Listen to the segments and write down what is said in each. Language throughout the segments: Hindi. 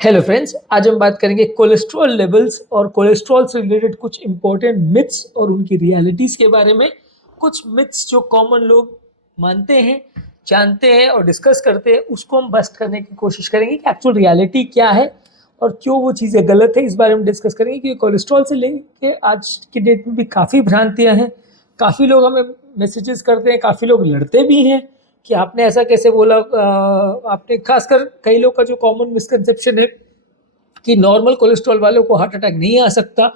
हेलो फ्रेंड्स, आज हम बात करेंगे कोलेस्ट्रॉल लेवल्स और कोलेस्ट्रॉल से रिलेटेड कुछ इंपॉर्टेंट मिथ्स और उनकी रियलिटीज़ के बारे में। कुछ मिथ्स जो कॉमन लोग मानते हैं, जानते हैं और डिस्कस करते हैं, उसको हम बस्ट करने की कोशिश करेंगे कि एक्चुअल रियलिटी क्या है और क्यों वो चीज़ें गलत है। इस बारे में डिस्कस करेंगे क्योंकि कोलेस्ट्रॉल से लेके आज की डेट में भी काफ़ी भ्रांतियाँ हैं। काफ़ी लोग हमें मैसेजेस करते हैं, काफ़ी लोग लड़ते भी हैं कि आपने ऐसा कैसे बोला। आपने खासकर कई लोग का जो कॉमन मिसकंसेप्शन है कि नॉर्मल कोलेस्ट्रॉल वालों को हार्ट अटैक नहीं आ सकता,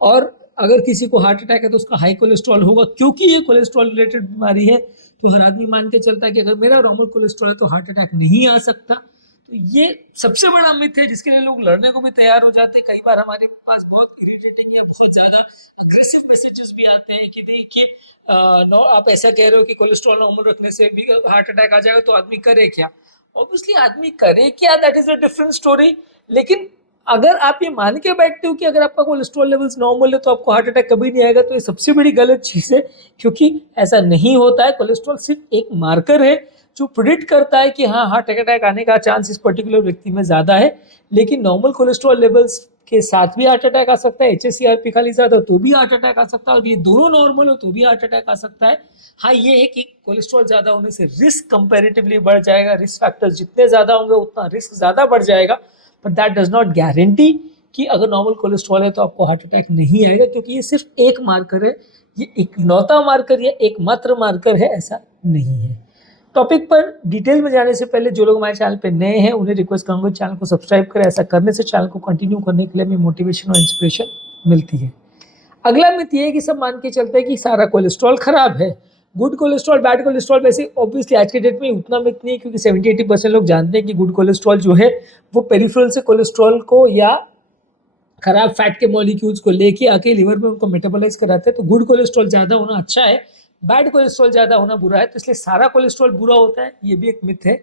और अगर किसी को हार्ट अटैक है तो उसका हाई कोलेस्ट्रॉल होगा क्योंकि ये कोलेस्ट्रॉल रिलेटेड बीमारी है। तो हर आदमी मान के चलता है कि अगर मेरा नॉर्मल कोलेस्ट्रॉल है तो हार्ट अटैक नहीं आ सकता। तो ये सबसे बड़ा मिथ है जिसके लिए लोग लड़ने को भी तैयार हो जाते हैं। कई बार हमारे पास बहुत इरिटेटिंग या बहुत ज्यादा अग्रेसिव मैसेजेस भी आते हैं कि देखिए आप ऐसा कह रहे हो कि कोलेस्ट्रॉल नॉर्मल रखने से भी हार्ट अटैक आ जाएगा, तो आदमी करे क्या। ऑब्वियसली आदमी करे क्या, that is a different story. लेकिन अगर आप ये मान के बैठते हो कि अगर आपका कोलेस्ट्रॉल लेवल्स नॉर्मल है तो आपको हार्ट अटैक कभी नहीं आएगा, तो ये सबसे बड़ी गलत चीज़ है। क्योंकि ऐसा नहीं होता है। कोलेस्ट्रॉल सिर्फ एक मार्कर है जो प्रिडिक्ट करता है कि हाँ, हार्ट अटैक आने का चांस इस पर्टिकुलर व्यक्ति में ज़्यादा है। लेकिन नॉर्मल कोलेस्ट्रॉल लेवल्स के साथ भी हार्ट अटैक आ सकता है, HSCRP खाली ज़्यादा तो भी हार्ट अटैक आ सकता है, और ये दोनों नॉर्मल हो तो भी हार्ट अटैक आ सकता है। हाँ, ये है कि कोलेस्ट्रॉल ज़्यादा होने से रिस्क कंपेरेटिवली बढ़ जाएगा। रिस्क फैक्टर्स जितने ज़्यादा होंगे उतना रिस्क ज़्यादा बढ़ जाएगा, but that does not guarantee कि अगर नॉर्मल कोलेस्ट्रॉल है तो आपको हार्ट अटैक नहीं आएगा, क्योंकि ये सिर्फ एक मार्कर है। ये इकलौता मार्कर या एकमात्र मार्कर है, ऐसा नहीं है। टॉपिक पर डिटेल में जाने से पहले जो लोग हमारे चैनल पे नए हैं उन्हें रिक्वेस्ट करूंगा चैनल को सब्सक्राइब करें। ऐसा करने से चैनल को कंटिन्यू करने के लिए हमें मोटिवेशन और इंस्पिरेशन मिलती है। अगला मिथ ये है कि सब मान के चलते हैं कि सारा कोलेस्ट्रॉल खराब है। गुड कोलेस्ट्रॉल, बैड कोलेस्ट्रॉल, वैसे ऑब्वियसली आज के डेट में उतना मिथ नहीं है, क्योंकि 70-80% लोग जानते हैं कि गुड कोलेस्ट्रॉल जो है वो पेरिफेरल से कोलेस्ट्रॉल को या खराब फैट के मॉलिक्यूल्स को लेके आके लिवर में उनको मेटाबोलाइज कराते हैं। तो गुड कोलेस्ट्रॉल ज़्यादा होना अच्छा है, बैड कोलेस्ट्रॉल ज़्यादा होना बुरा है। तो इसलिए सारा कोलेस्ट्रॉल बुरा होता है, ये भी एक मिथ है।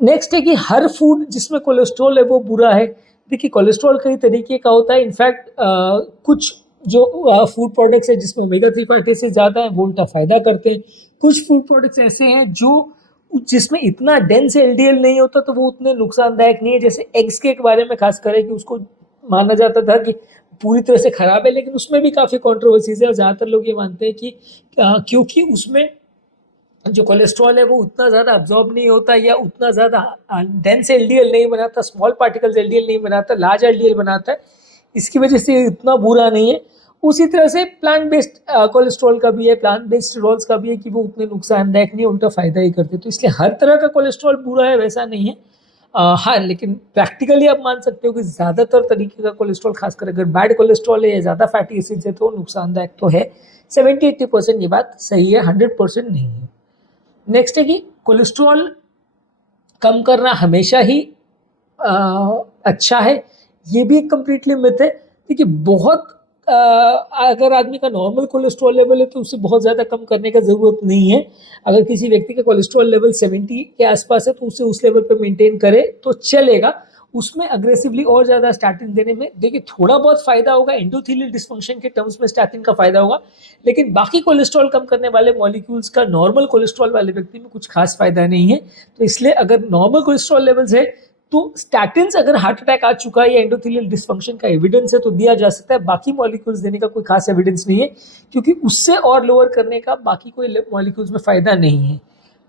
नेक्स्ट है कि हर फूड जिसमें कोलेस्ट्रॉल है वो बुरा है। देखिए, कोलेस्ट्रॉल कई तरीके का होता है। इनफैक्ट कुछ जो फूड प्रोडक्ट्स है जिसमें ओमेगा 3 फैटी एसिड ज़्यादा है वो उल्टा फ़ायदा करते हैं। कुछ फूड प्रोडक्ट्स ऐसे हैं जो जिसमें इतना डेंस LDL नहीं होता तो वो उतने नुकसानदायक नहीं है। जैसे एग्स के बारे में खास करें कि उसको माना जाता था कि पूरी तरह से खराब है, लेकिन उसमें भी काफ़ी कॉन्ट्रोवर्सीज है। और ज़्यादातर लोग ये मानते हैं कि क्योंकि उसमें जो कोलेस्ट्रॉल है वो उतना ज़्यादा अब्जॉर्ब नहीं होता या उतना ज़्यादा डेंस LDL नहीं बनाता, स्मॉल पार्टिकल्स LDL नहीं बनाता, लार्ज LDL बनाता है, इसकी वजह से इतना बुरा नहीं है। उसी तरह से प्लांट बेस्ड कोलेस्ट्रॉल का भी है, प्लांट बेस्ड स्टेरॉल्स का भी है कि वो उतने नुकसानदायक नहीं, उल्टा फ़ायदा ही करते। तो इसलिए हर तरह का कोलेस्ट्रॉल बुरा है वैसा नहीं है। हाँ, लेकिन प्रैक्टिकली आप मान सकते हो कि ज़्यादातर तरीके का कोलेस्ट्रॉल, खासकर अगर बैड कोलेस्ट्रॉल है या ज़्यादा फैटी एसिड्स है तो नुकसानदायक तो है। 70-80% ये बात सही है, 100% नहीं है। नेक्स्ट है कि कोलेस्ट्रॉल कम करना हमेशा ही अच्छा है, ये भी एक कम्प्लीटली मिथ है। देखिए, बहुत अगर आदमी का नॉर्मल कोलेस्ट्रॉल लेवल है तो उसे बहुत ज़्यादा कम करने का ज़रूरत नहीं है। अगर किसी व्यक्ति का कोलेस्ट्रॉल लेवल 70 के आसपास है तो उसे उस लेवल पर मेंटेन करे तो चलेगा। उसमें अग्रेसिवली और ज़्यादा स्टैटिन देने में, देखिए, थोड़ा बहुत फ़ायदा होगा, एंडोथेलियल डिस्फंक्शन के टर्म्स में स्टैटिन का फ़ायदा होगा, लेकिन बाकी कोलेस्ट्रॉल कम करने वाले मॉलिक्यूल्स का नॉर्मल कोलेस्ट्रॉल वाले व्यक्ति में कुछ खास फ़ायदा नहीं है। तो इसलिए अगर नॉर्मल कोलेस्ट्रॉल लेवल्स है तो स्टैटिन्स, अगर हार्ट अटैक आ चुका है या एंडोथेलियल डिस्फंक्शन का एविडेंस है तो दिया जा सकता है। बाकी मॉलिक्यूल्स देने का कोई खास एविडेंस नहीं है, क्योंकि उससे और लोअर करने का बाकी कोई मॉलिक्यूल्स में फ़ायदा नहीं है।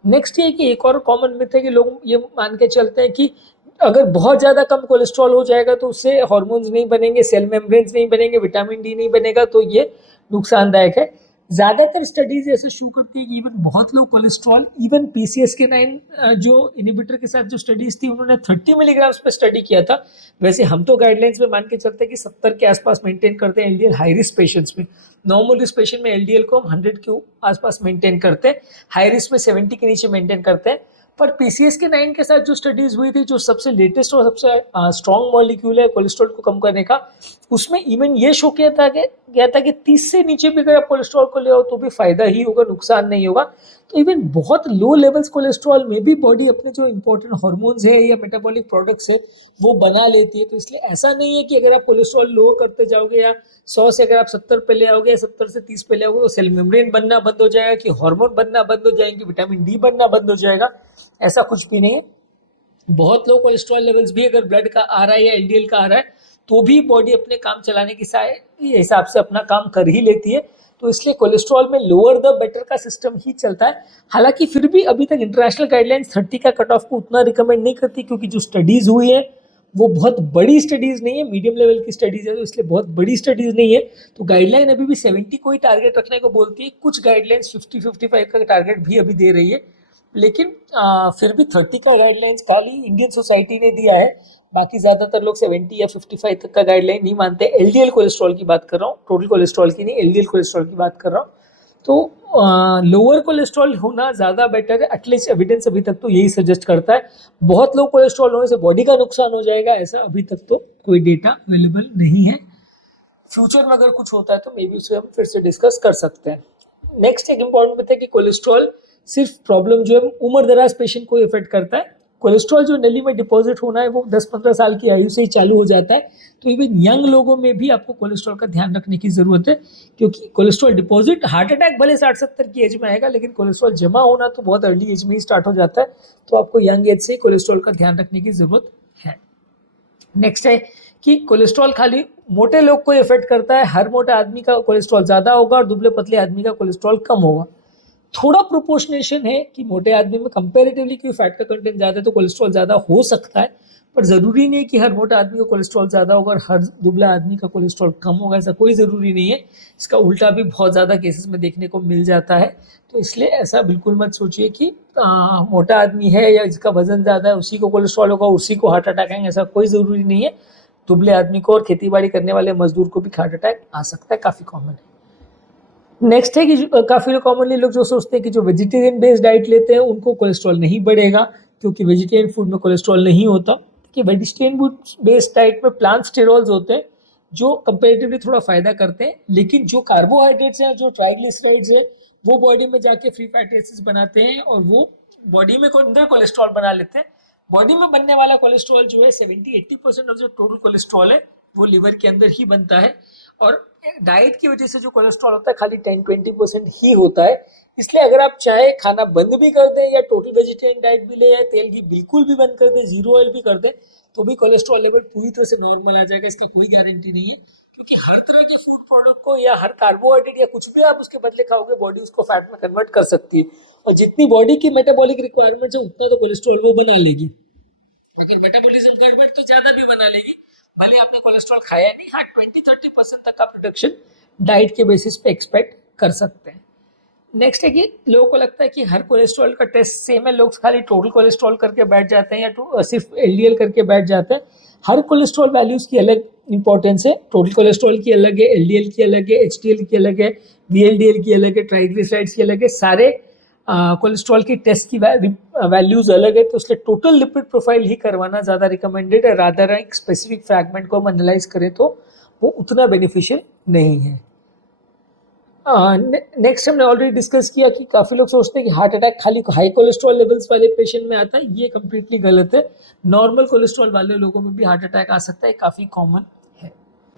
नेक्स्ट ये कि एक और कॉमन मिथ है कि लोग ये मान के चलते हैं कि अगर बहुत ज़्यादा कम कोलेस्ट्रॉल हो जाएगा तो उससे हार्मोन्स नहीं बनेंगे, सेल मेम्ब्रेन्स नहीं बनेंगे, विटामिन डी नहीं बनेगा, तो ये नुकसानदायक है। ज़्यादातर स्टडीज ऐसे शो करती है कि इवन बहुत लोग कोलेस्ट्रॉल, इवन PCSK9 जो इनिबिटर के साथ जो स्टडीज थी उन्होंने 30 मिलीग्राम्स पे स्टडी किया था। वैसे हम तो गाइडलाइंस में मान के चलते हैं कि 70 के आसपास मेंटेन करते हैं LDL हाई रिस्क पेशेंट्स में। नॉर्मल रिस्क पेशेंट में LDL को हम 100 के आसपास मेंटेन करते हैं, हाई रिस्क में 70 के नीचे मेंटेन करते हैं। पर PCSK9 के साथ जो स्टडीज हुई थी, जो सबसे लेटेस्ट और सबसे स्ट्रॉन्ग मॉलिक्यूल है कोलेस्ट्रॉल को कम करने का, उसमें इवन ये शो किया था कि 30 से नीचे भी अगर आप कोलेस्ट्रॉल को ले आओ तो भी फायदा ही होगा, नुकसान नहीं होगा। तो इवन बहुत लो लेवल्स कोलेस्ट्रॉल में भी बॉडी अपने जो इंपॉर्टेंट हार्मोन्स है या मेटाबॉलिक प्रोडक्ट्स है वो बना लेती है। तो इसलिए ऐसा नहीं है कि अगर आप कोलेस्ट्रॉल लो करते जाओगे या 100 से अगर आप 70 पे ले आओगे या 70 से 30 पे ले आओगे तो सेल मेम्ब्रेन बनना बंद हो जाएगा, कि हार्मोन बनना बंद हो जाएंगे, विटामिन डी बनना बंद हो जाएगा। ऐसा कुछ भी नहीं है। बहुत लो कोलेस्ट्रॉल लेवल्स भी अगर ब्लड का आ रहा है या एलडीएल का आ रहा है तो भी बॉडी अपने काम चलाने की हिसाब से अपना काम कर ही लेती है। तो इसलिए कोलेस्ट्रॉल में लोअर द बेटर का सिस्टम ही चलता है। हालांकि फिर भी अभी तक इंटरनेशनल गाइडलाइंस 30 का कट ऑफ को उतना रिकमेंड नहीं करती, क्योंकि जो स्टडीज हुई है वो बहुत बड़ी स्टडीज नहीं है, मीडियम लेवल की स्टडीज है, तो इसलिए बहुत बड़ी स्टडीज नहीं है। तो गाइडलाइन अभी भी 70 को ही टारगेट रखने को बोलती है। कुछ गाइडलाइंस 50-55 का टारगेट भी अभी दे रही है, लेकिन फिर भी 30 का गाइडलाइंस खाली इंडियन सोसाइटी ने दिया है। बाकी ज़्यादातर लोग 70 या 55 तक का गाइडलाइन नहीं मानते। एलडीएल कोलेस्ट्रॉल की बात कर रहा हूँ, टोटल कोलेस्ट्रॉल की नहीं, एलडीएल कोलेस्ट्रॉल की बात कर रहा हूँ। तो लोअर कोलेस्ट्रॉल होना ज़्यादा बेटर है, एटलीस्ट एविडेंस अभी तक तो यही सजेस्ट करता है। बहुत लो कोलेस्ट्रॉल होने से बॉडी का नुकसान हो जाएगा, ऐसा अभी तक तो कोई डेटा अवेलेबल नहीं है। फ्यूचर में अगर कुछ होता है तो मे बी उसे हम फिर से डिस्कस कर सकते हैं। नेक्स्ट एक इंपॉर्टेंट बात है कि कोलेस्ट्रॉल सिर्फ प्रॉब्लम जो है उम्र दराज पेशेंट को इफेक्ट करता है। कोलेस्ट्रॉल जो नली में डिपॉजिट होना है वो 10-15 साल की आयु से ही चालू हो जाता है। तो इवन यंग लोगों में भी आपको कोलेस्ट्रॉल का ध्यान रखने की ज़रूरत है, क्योंकि कोलेस्ट्रॉल डिपॉजिट, हार्ट अटैक भले 60-70 की एज में आएगा, लेकिन कोलेस्ट्रॉल जमा होना तो बहुत अर्ली एज में ही स्टार्ट हो जाता है। तो आपको यंग एज से कोलेस्ट्रॉल का ध्यान रखने की ज़रूरत है। नेक्स्ट है कि कोलेस्ट्रॉल खाली मोटे लोग को इफेक्ट करता है। हर मोटा आदमी का कोलेस्ट्रॉल ज़्यादा होगा और दुबले पतले आदमी का कोलेस्ट्रॉल कम होगा। थोड़ा प्रोपोर्शनेशन है कि मोटे आदमी में कंपैरेटिवली क्योंकि फैट का कंटेंट ज़्यादा है तो कोलेस्ट्रॉल ज़्यादा हो सकता है, पर ज़रूरी नहीं है कि हर मोटा आदमी को कोलेस्ट्रॉल ज़्यादा होगा और हर दुबला आदमी का कोलेस्ट्रॉल कम होगा, ऐसा कोई ज़रूरी नहीं है। इसका उल्टा भी बहुत ज़्यादा केसेस में देखने को मिल जाता है। तो इसलिए ऐसा बिल्कुल मत सोचिए कि मोटा आदमी है या जिसका वजन ज़्यादा है उसी को कोलेस्ट्रॉल होगा, उसी को हार्ट अटैक आएंगे, ऐसा कोई ज़रूरी नहीं है। दुबले आदमी को और खेती बाड़ी करने वाले मजदूर को भी हार्ट अटैक आ सकता है, काफ़ी कॉमन है। नेक्स्ट है कि काफ़ी कॉमनली लोग जो सोचते हैं कि जो वेजिटेरियन बेस्ड डाइट लेते हैं उनको कोलेस्ट्रॉल नहीं बढ़ेगा, क्योंकि वेजिटेरियन फूड में कोलेस्ट्रॉल नहीं होता। कि वेजिटेरियन बेस्ड डाइट में प्लांट स्टेरॉल्स होते हैं जो कंपेरेटिवली थोड़ा फ़ायदा करते हैं, लेकिन जो कार्बोहाइड्रेट्स हैं, जो ट्राइग्लिसराइड्स हैं, वो बॉडी में जाके फ्री फैटी एसिड्स बनाते हैं और वो बॉडी में अंदर कोलेस्ट्रॉल बना लेते हैं। बॉडी में बनने वाला कोलेस्ट्रॉल जो है 70-80% ऑफ जो टोटल कोलेस्ट्रॉल है वो लिवर के अंदर ही बनता है, और डाइट की वजह से जो कोलेस्ट्रॉल होता है खाली 10-20% ही होता है। इसलिए अगर आप चाहे खाना बंद भी कर दें या टोटल वेजिटेरियन डाइट भी ले या तेल घी बिल्कुल भी बंद कर दें, जीरो ऑयल भी कर दें, तो भी कोलेस्ट्रॉल लेवल पूरी तरह से नॉर्मल आ जाएगा। इसकी कोई गारंटी नहीं है, क्योंकि हर तरह के फूड प्रोडक्ट को या हर कार्बोहाइड्रेट या कुछ भी आप उसके बदले खाओगे बॉडी उसको फैट में कन्वर्ट कर सकती है, और जितनी बॉडी की मेटाबॉलिक रिक्वायरमेंट है उतना तो कोलेस्ट्रॉल वो बना लेगी, लेकिन मेटाबॉलिज्म गड़बड़ तो ज्यादा भी बना लेगी, भले आपने कोलेस्ट्रॉल खाया नहीं। हाँ, 20-30% तक का प्रोडक्शन डाइट के बेसिस पे एक्सपेक्ट कर सकते हैं। नेक्स्ट है कि लोगों को लगता है कि हर कोलेस्ट्रॉल का टेस्ट सेम है, लोग खाली टोटल कोलेस्ट्रॉल करके बैठ जाते हैं या सिर्फ एलडीएल करके बैठ जाते हैं। हर कोलेस्ट्रॉल वैल्यूज़ की अलग इंपॉर्टेंस है। टोटल कोलेस्ट्रॉल की अलग है, एलडीएल की अलग है, एचडीएल की अलग है, वीएलडीएल की अलग है, ट्राइग्लिसराइड्स की अलग है। सारे कोलेस्ट्रॉल की टेस्ट की वैल्यूज़ अलग है, तो इसलिए टोटल लिपिड प्रोफाइल ही करवाना ज़्यादा रिकमेंडेड है, रादर एक स्पेसिफिक फ्रैगमेंट को हम एनालाइज करें तो वो उतना बेनिफिशियल नहीं है। नेक्स्ट हमने ऑलरेडी डिस्कस किया कि काफ़ी लोग सोचते हैं कि हार्ट अटैक खाली हाई कोलेस्ट्रॉल लेवल्स वाले पेशेंट में आता है, ये कम्प्लीटली गलत है। नॉर्मल कोलेस्ट्रॉल वाले लोगों में भी हार्ट अटैक आ सकता है, काफ़ी कॉमन है।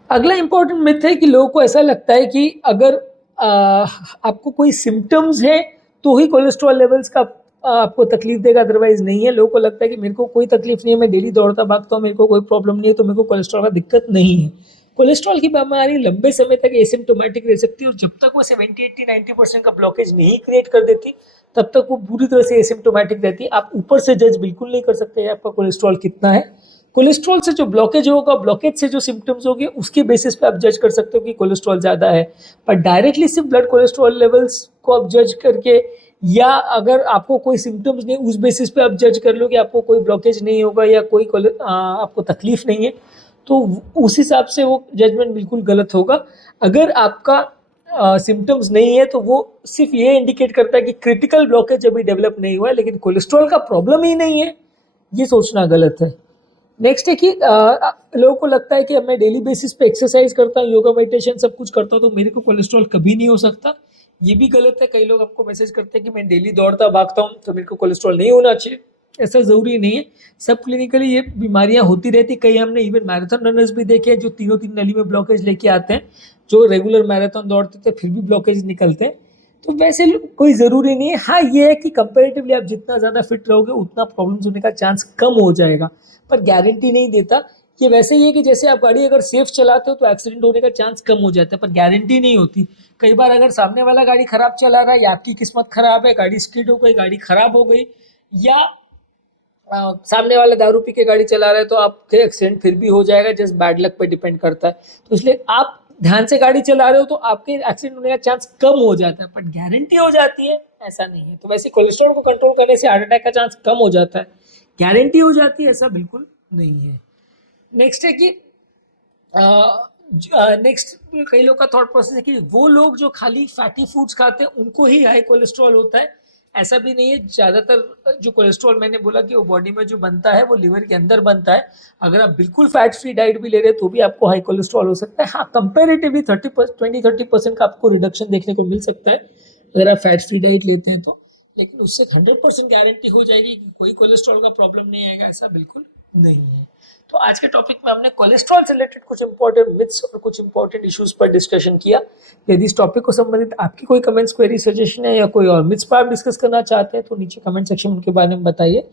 अगला इंपॉर्टेंट मिथ है कि लोगों को ऐसा लगता है कि अगर आपको कोई सिम्टम्स है तो ही कोलेस्ट्रॉल लेवल्स का आपको तकलीफ देगा, अदरवाइज नहीं है। लोगों को लगता है कि मेरे को कोई तकलीफ नहीं है, मैं डेली दौड़ता भागता हूँ, मेरे को कोई प्रॉब्लम नहीं है, तो मेरे को कोलेस्ट्रॉल का दिक्कत नहीं है। कोलेस्ट्रॉल की बीमारी लंबे समय तक एसिम्टोमेटिक रह सकती है, और जब तक वो 70-80-90% का ब्लॉकेज नहीं क्रिएट कर देती तब तक वो पूरी तरह से एसिम्टोमेटिक रहती है। आप ऊपर से जज बिल्कुल नहीं कर सकते आपका कोलेस्ट्रॉल कितना है। कोलेस्ट्रॉल से जो ब्लॉकेज होगा, ब्लॉकेज से जो सिम्टम्स होंगे, उसके बेसिस पे आप जज कर सकते हो कि कोलेस्ट्रॉल ज़्यादा है। पर डायरेक्टली सिर्फ ब्लड कोलेस्ट्रॉल लेवल्स को आप जज करके, या अगर आपको कोई सिम्टम्स नहीं उस बेसिस पे आप जज कर लो कि आपको कोई ब्लॉकेज नहीं होगा या कोई आपको तकलीफ नहीं है, तो उस हिसाब से वो जजमेंट बिल्कुल गलत होगा। अगर आपका सिम्टम्स नहीं है तो वो सिर्फ ये इंडिकेट करता है कि क्रिटिकल ब्लॉकेज अभी डेवलप नहीं हुआ है, लेकिन कोलेस्ट्रॉल का प्रॉब्लम ही नहीं है, ये सोचना गलत है। नेक्स्ट है कि लोगों को लगता है कि अब मैं डेली बेसिस पे एक्सरसाइज करता हूँ, योगा मेडिटेशन सब कुछ करता हूँ, तो मेरे को कोलेस्ट्रॉल कभी नहीं हो सकता। ये भी गलत है। कई लोग आपको मैसेज करते हैं कि मैं डेली दौड़ता भागता हूँ तो मेरे को कोलेस्ट्रॉल नहीं होना चाहिए, ऐसा ज़रूरी नहीं है। सब क्लिनिकली ये बीमारियां होती रहती। कई हमने इवन मैराथन रनर्स भी देखे हैं जो तीनों तीन नली में ब्लॉकेज लेके आते हैं, जो रेगुलर मैराथन दौड़ते थे फिर भी ब्लॉकेज निकलते हैं। तो वैसे कोई ज़रूरी नहीं है। हाँ, ये है कि कंपैरेटिवली आप जितना ज़्यादा फिट रहोगे उतना प्रॉब्लम्स होने का चांस कम हो जाएगा, पर गारंटी नहीं देता। ये वैसे ही है कि जैसे आप गाड़ी अगर सेफ चलाते हो तो एक्सीडेंट होने का चांस कम हो जाता है, पर गारंटी नहीं होती। कई बार अगर सामने वाला गाड़ी खराब चला रहा है या आपकी किस्मत खराब है, गाड़ी स्किड हो गई, गाड़ी खराब हो गई, या सामने वाला दारू पी के गाड़ी चला रहा है, तो आपके एक्सीडेंट फिर भी हो जाएगा, जस्ट बैड लक पे डिपेंड करता है। तो इसलिए आप ध्यान से गाड़ी चला रहे हो तो आपके एक्सीडेंट होने का चांस कम हो जाता है, बट गारंटी हो जाती है ऐसा नहीं है। तो वैसे कोलेस्ट्रॉल को कंट्रोल करने से हार्ट अटैक का चांस कम हो जाता है, गारंटी हो जाती है ऐसा बिल्कुल नहीं है। नेक्स्ट है कि नेक्स्ट कई लोग का थॉट प्रोसेस है कि वो लोग जो खाली फैटी फूड्स खाते हैं उनको ही हाई कोलेस्ट्रॉल होता है। ऐसा भी नहीं है, ज़्यादातर जो कोलेस्ट्रॉल मैंने बोला कि वो बॉडी में जो बनता है वो लिवर के अंदर बनता है। अगर आप बिल्कुल फैट फ्री डाइट भी ले रहे हैं तो भी आपको हाई कोलेस्ट्रॉल हो सकता है। हाँ, कंपेरेटिवली 20-30% का आपको रिडक्शन देखने को मिल सकता है अगर आप फैट फ्री डाइट लेते हैं तो, लेकिन उससे 100% गारंटी हो जाएगी कि कोई कोलेस्ट्रॉल का प्रॉब्लम नहीं आएगा, ऐसा बिल्कुल नहीं है। तो आज के टॉपिक में हमने कोलेस्ट्रॉल से रिलेटेड कुछ इंपॉर्टेंट मिथ्स और कुछ इंपॉर्टेंट इश्यूज पर डिस्कशन किया। यदि इस टॉपिक को संबंधित आपकी कोई कमेंट्स, क्वेरी, सजेशन है या कोई और मिथ्स पर आप डिस्कस करना चाहते हैं तो नीचे कमेंट सेक्शन में उनके बारे में बताइए।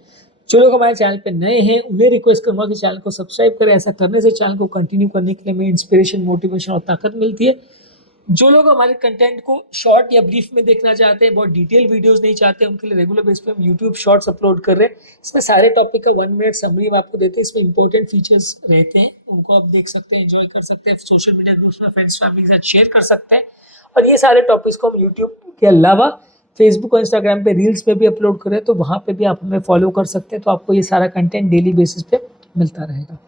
जो लोग हमारे चैनल पे नए हैं उन्हें रिक्वेस्ट करूंगा कि चैनल को सब्सक्राइब करें। ऐसा करने से चैनल को कंटिन्यू करने के लिए हमें इंस्पिरेशन, मोटिवेशन और ताकत मिलती है। जो लोग हमारे कंटेंट को शॉर्ट या ब्रीफ में देखना चाहते हैं, बहुत डिटेल वीडियोस नहीं चाहते, उनके लिए रेगुलर बेस पे हम यूट्यूब शॉर्ट्स अपलोड कर रहे हैं। इसमें सारे टॉपिक का 1 मिनट समरी हम आपको देते हैं। इसमें इंपॉर्टेंट फीचर्स रहते हैं, उनको आप देख सकते हैं, एंजॉय कर सकते हैं, सोशल मीडिया ग्रुप्स में फ्रेंड्स फैमिली के साथ शेयर कर सकते हैं। और ये सारे टॉपिक्स को हम यूट्यूब के अलावा फेसबुक और इंस्टाग्राम पे रील्स पे भी अपलोड करें, तो वहाँ पे भी आप हमें फॉलो कर सकते हैं। तो आपको ये सारा कंटेंट डेली बेसिस पे मिलता रहेगा।